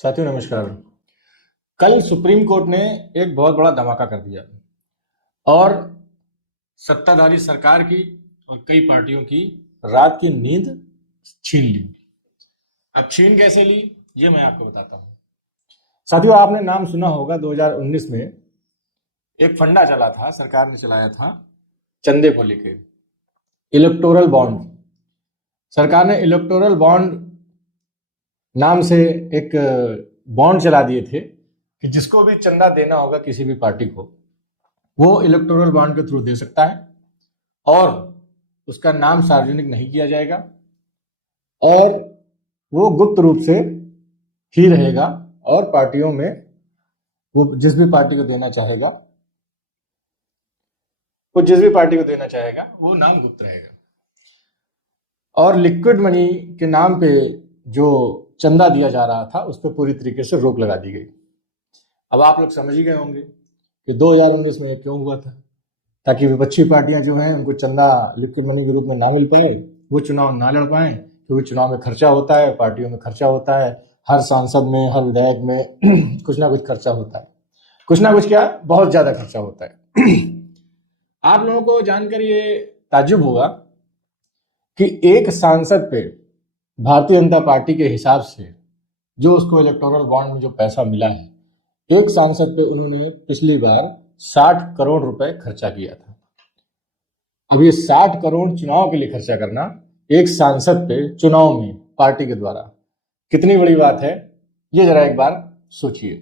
साथियों नमस्कार। कल सुप्रीम कोर्ट ने एक बहुत बड़ा धमाका कर दिया और सत्ताधारी सरकार की और कई पार्टियों की रात की नींद छीन ली। अब छीन कैसे ली ये मैं आपको बताता हूं। साथियों आपने नाम सुना होगा 2019 में एक फंडा चला था, सरकार ने चलाया था चंदे को लेकर, इलेक्टोरल बॉन्ड। सरकार ने इलेक्टोरल बॉन्ड नाम से एक बॉन्ड चला दिए थे कि जिसको भी चंदा देना होगा किसी भी पार्टी को वो इलेक्टोरल बॉन्ड के थ्रू दे सकता है और उसका नाम सार्वजनिक नहीं किया जाएगा और वो गुप्त रूप से ही रहेगा और पार्टियों में वो जिस भी पार्टी को देना चाहेगा वो नाम गुप्त रहेगा। और लिक्विड मनी के नाम पे जो चंदा दिया जा रहा था उस पर पूरी तरीके से रोक लगा दी गई। अब आप लोग समझ ही गए होंगे कि 2019 में ये क्यों हुआ था, ताकि विपक्षी पार्टियां जो हैं उनको चंदा लिक्विड मनी के रूप में ना मिल पाए, वो चुनाव ना लड़ पाए, क्योंकि चुनाव में खर्चा होता है, पार्टियों में खर्चा होता है, हर सांसद में हर विधायक में कुछ ना कुछ खर्चा होता है, कुछ ना कुछ क्या बहुत ज्यादा खर्चा होता है। आप लोगों को जानकर ये ताज्जुब होगा कि एक सांसद पे भारतीय जनता पार्टी के हिसाब से जो उसको इलेक्टोरल बॉन्ड में जो पैसा मिला है, एक सांसद पे उन्होंने पिछली बार 60 करोड़ रुपए खर्चा किया था। अब ये 60 करोड़ चुनाव के लिए खर्चा करना एक सांसद पे चुनाव में पार्टी के द्वारा कितनी बड़ी बात है, ये जरा एक बार सोचिए।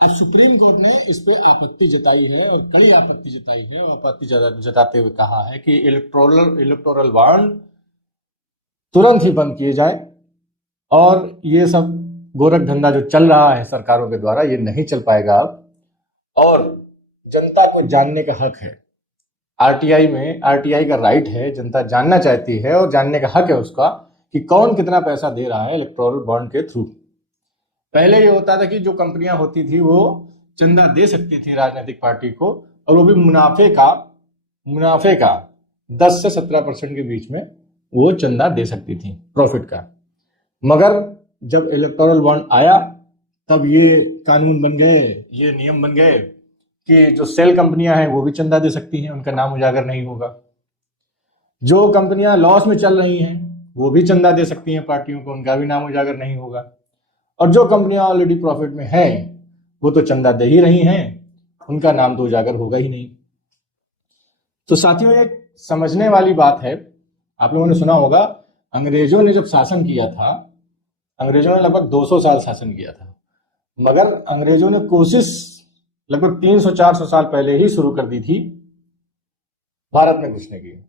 अब सुप्रीम कोर्ट ने इस पे आपत्ति जताई है और कड़ी आपत्ति जताई है और आपत्ति जताते हुए कहा है कि इलेक्टोरल बॉन्ड तुरंत ही बंद किए जाए और ये सब गोरख धंधा जो चल रहा है सरकारों के द्वारा ये नहीं चल पाएगा अब। और जनता को जानने का हक है, आरटीआई का राइट है, जनता जानना चाहती है और जानने का हक है उसका कि कौन कितना पैसा दे रहा है इलेक्टोरल बॉन्ड के थ्रू। पहले ये होता था कि जो कंपनियां होती थी वो चंदा दे सकती थी राजनीतिक पार्टी को और वो भी मुनाफे का 10 से 17% के बीच में वो चंदा दे सकती थी, प्रॉफिट का। मगर जब इलेक्टोरल बॉन्ड आया तब ये कानून बन गए, ये नियम बन गए कि जो सेल कंपनियां हैं वो भी चंदा दे सकती हैं, उनका नाम उजागर नहीं होगा। जो कंपनियां लॉस में चल रही हैं वो भी चंदा दे सकती हैं पार्टियों को, उनका भी नाम उजागर नहीं होगा। और जो कंपनियां ऑलरेडी प्रॉफिट में हैं वो तो चंदा दे ही रही हैं, उनका नाम तो उजागर होगा ही नहीं। तो साथियों एक समझने वाली बात है, आप लोगों ने सुना होगा अंग्रेजों ने जब शासन किया था, अंग्रेजों ने लगभग 200 साल शासन किया था, मगर अंग्रेजों ने कोशिश लगभग 300-400 साल पहले ही शुरू कर दी थी भारत में घुसने की,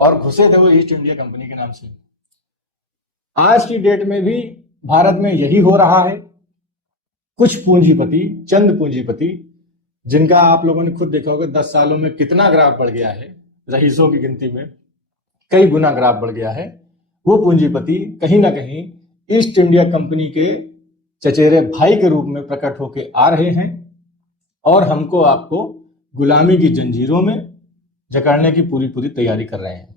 और घुसे थे वो ईस्ट इंडिया कंपनी के नाम से। आज की डेट में भी भारत में यही हो रहा है। कुछ पूंजीपति, चंद पूंजीपति, जिनका आप लोगों ने खुद देखा होगा 10 सालों में कितना ग्राफ बढ़ गया है, रईसों की गिनती में कई गुना ग्राफ बढ़ गया है, वो पूंजीपति कहीं ना कहीं ईस्ट इंडिया कंपनी के चचेरे भाई के रूप में प्रकट होकर आ रहे हैं और हमको आपको गुलामी की जंजीरों में जकड़ने की पूरी तैयारी कर रहे हैं।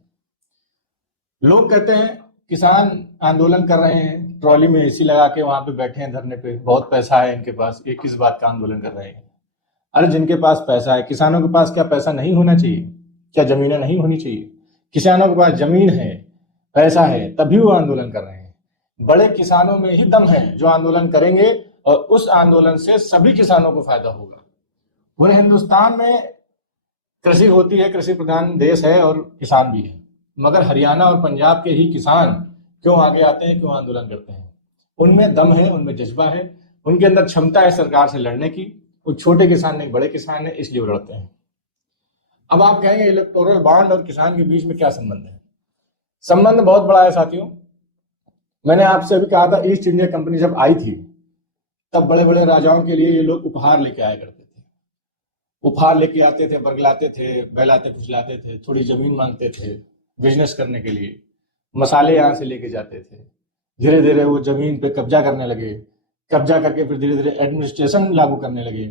लोग कहते हैं किसान आंदोलन कर रहे हैं, ट्रॉली में एसी लगा के वहां पे बैठे हैं धरने पे, बहुत पैसा है इनके पास, ये किस बात का आंदोलन कर रहे हैं। अरे जिनके पास पैसा है, किसानों के पास क्या पैसा नहीं होना चाहिए? क्या जमीनें नहीं होनी चाहिए? किसानों के पास जमीन है, पैसा है, तभी वो आंदोलन कर रहे हैं। बड़े किसानों में ही दम है जो आंदोलन करेंगे और उस आंदोलन से सभी किसानों को फायदा होगा। पूरे हिंदुस्तान में कृषि होती है, कृषि प्रधान देश है और किसान भी है, मगर हरियाणा और पंजाब के ही किसान क्यों आगे आते हैं, क्यों आंदोलन करते हैं? उनमें दम है, उनमें जज्बा है, उनके अंदर क्षमता है सरकार से लड़ने की। वो छोटे किसान नहीं, बड़े किसान है, इसलिए वो लड़ते हैं। अब आप कहेंगे इलेक्टोरल बॉन्ड और किसान के बीच में क्या संबंध है? संबंध बहुत बड़ा है साथियों। मैंने आपसे अभी कहा था ईस्ट इंडिया कंपनी जब आई थी तब बड़े बड़े राजाओं के लिए ये लोग उपहार लेके आया करते थे। उपहार लेके आते थे, बरगलाते थे, बहलाते फुसलाते थे, थोड़ी जमीन मांगते थे बिजनेस करने के लिए, मसाले यहाँ से लेके जाते थे। धीरे धीरे वो जमीन पे कब्जा करने लगे, कब्जा करके फिर धीरे धीरे एडमिनिस्ट्रेशन लागू करने लगे,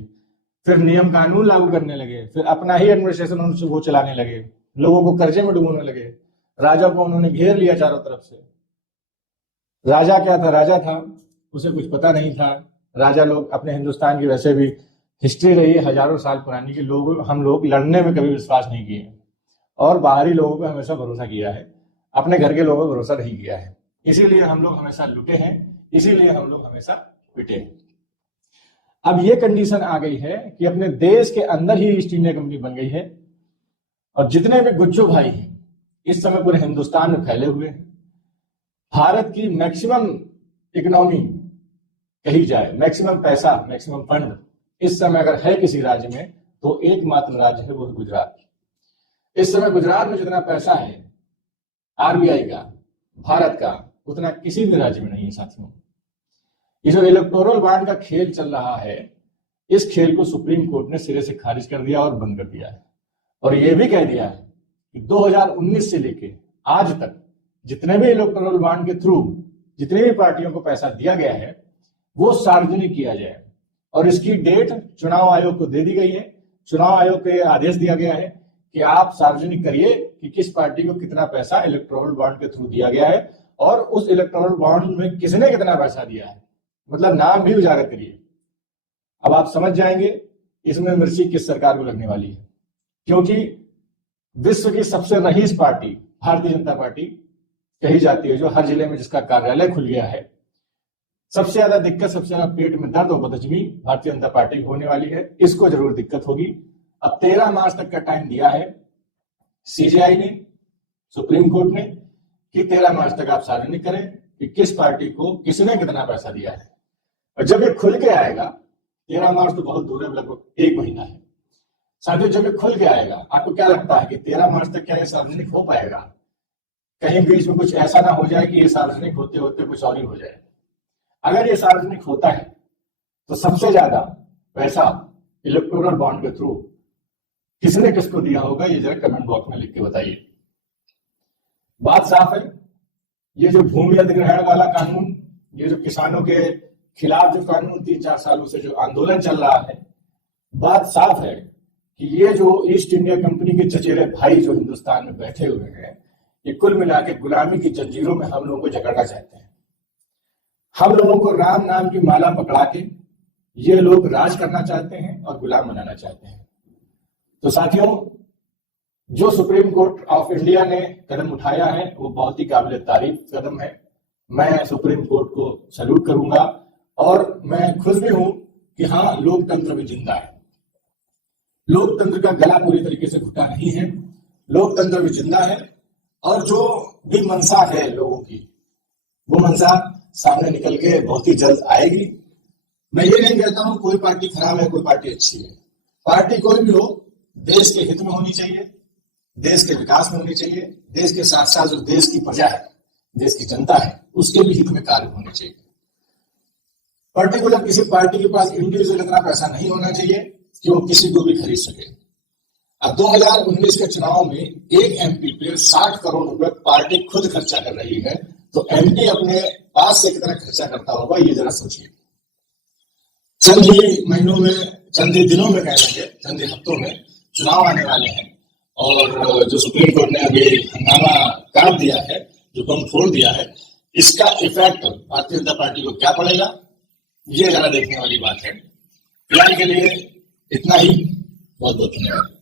फिर नियम कानून लागू करने लगे, फिर अपना ही एडमिनिस्ट्रेशन वो चलाने लगे, लोगों को कर्जे में डुबोने लगे। राजा को उन्होंने घेर लिया चारों तरफ से। राजा क्या था? राजा था उसे कुछ पता नहीं था। राजा लोग, अपने हिंदुस्तान की वैसे भी हिस्ट्री रही है हजारों साल पुरानी की, हम लोग लड़ने में कभी विश्वास नहीं किए और बाहरी लोगों पर हमेशा भरोसा किया है, अपने घर के लोगों पर भरोसा नहीं किया है। इसीलिए हम लोग हमेशा लुटे हैं, इसीलिए हम लोग हमेशा पिटे हैं। अब ये कंडीशन आ गई है कि अपने देश के अंदर ही ईस्ट इंडिया कंपनी बन गई है और जितने भी गुज्जू भाई हैं इस समय पूरे हिंदुस्तान में फैले हुए हैं। भारत की मैक्सिमम इकोनॉमी कही जाए, मैक्सिमम पैसा, मैक्सिमम फंड इस समय अगर है किसी राज्य में तो एकमात्र राज्य है वो गुजरात। इस समय गुजरात में जितना पैसा है आरबीआई का, भारत का, उतना किसी भी राज्य में नहीं है साथियों। ये जो इलेक्टोरल बॉन्ड का खेल चल रहा है, इस खेल को सुप्रीम कोर्ट ने सिरे से खारिज कर दिया और बंद कर दिया है और यह भी कह दिया है कि 2019 से लेके आज तक जितने भी इलेक्टोरल बॉन्ड के थ्रू जितनी भी पार्टियों को पैसा दिया गया है वो सार्वजनिक किया जाए और इसकी डेट चुनाव आयोग को दे दी गई है। चुनाव आयोग को यह आदेश दिया गया है कि आप सार्वजनिक करिए कि किस पार्टी को कितना पैसा इलेक्टोरल बॉन्ड के थ्रू दिया गया है और उस इलेक्टोरल बॉन्ड में किसने कितना पैसा दिया है, मतलब नाम भी उजागर करिए। अब आप समझ जाएंगे इसमें मिर्ची किस सरकार को लगने वाली है, क्योंकि विश्व की सबसे rice party Bharatiya Janata party कही जाती है, जो हर जिले में जिसका कार्यालय खुल गया है। सबसे ज्यादा दिक्कत, सबसे ज्यादा पेट में दर्द और बदहजमी भारतीय जनता पार्टी को होने वाली है। इसको जरूर दिक्कत होगी। अब 13 मार्च तक का टाइम दिया है सीजीआई ने, सुप्रीम कोर्ट ने, कि 13 मार्च तक आप सार्वजनिक करें कि किस पार्टी को किसने कितना पैसा दिया है। और जब ये खुल के आएगा, 13 मार्च तो बहुत दूर है, लगभग 1 महीना है साथियों, जब ये खुल के आएगा आपको क्या लगता है कि 13 मार्च तक क्या ये सार्वजनिक हो पाएगा? कहीं बीच में कुछ ऐसा ना हो जाए कि ये सार्वजनिक होते होते कुछ और ही हो जाए। अगर ये सार्वजनिक होता है तो सबसे ज्यादा पैसा इलेक्टोरल बॉन्ड के थ्रू किसने किसको दिया होगा, ये जरा कमेंट बॉक्स में लिख के बताइए। बात साफ है, ये जो भूमि अधिग्रहण वाला कानून, ये जो किसानों के खिलाफ जो कानून 3-4 सालों से जो आंदोलन चल रहा है, बात साफ है कि ये जो ईस्ट इंडिया कंपनी के चचेरे भाई जो हिंदुस्तान में बैठे हुए हैं, ये कुल मिला के गुलामी की जंजीरों में हम लोगों को जकड़ना चाहते हैं। हम लोगों को राम नाम की माला पकड़ा के ये लोग राज करना चाहते हैं और गुलाम बनाना चाहते हैं। तो साथियों, जो सुप्रीम कोर्ट ऑफ इंडिया ने कदम उठाया है वो बहुत ही काबिल तारीफ कदम है। मैं सुप्रीम कोर्ट को सैल्यूट करूंगा और मैं खुश भी हूं कि हाँ, लोकतंत्र भी जिंदा है। लोकतंत्र का गला पूरी तरीके से घुटा नहीं है, लोकतंत्र भी जिंदा है और जो भी मंशा है लोगों की, वो मंशा सामने निकल के बहुत ही जल्द आएगी। मैं ये नहीं कहता हूं कोई पार्टी खराब है, कोई पार्टी अच्छी है। पार्टी कोई भी हो, देश के हित में होनी चाहिए, देश के विकास में होनी चाहिए, देश के साथ साथ जो देश की प्रजा है, देश की जनता है, उसके भी हित में कार्य होने चाहिए। पर्टिकुलर किसी पार्टी के पास इंडिविजुअल इतना पैसा नहीं होना चाहिए कि वो किसी को भी खरीद सके। अब 2019 के चुनाव में एक एमपी पे 60 करोड़ रुपए पार्टी खुद खर्चा कर रही है, तो एमपी अपने पास से कितना खर्चा करता होगा ये जरा सोचिए। चंद ही महीनों में, चंद ही दिनों में, कह लेंगे चंद ही हफ्तों में चुनाव आने वाले हैं और जो सुप्रीम कोर्ट ने अभी हंगामा काट दिया है, जो बम फोड़ दिया है, इसका इफेक्ट भारतीय जनता पार्टी को क्या पड़ेगा, ये जरा देखने वाली बात है। फिलहाल के लिए इतना ही। बहुत बहुत धन्यवाद।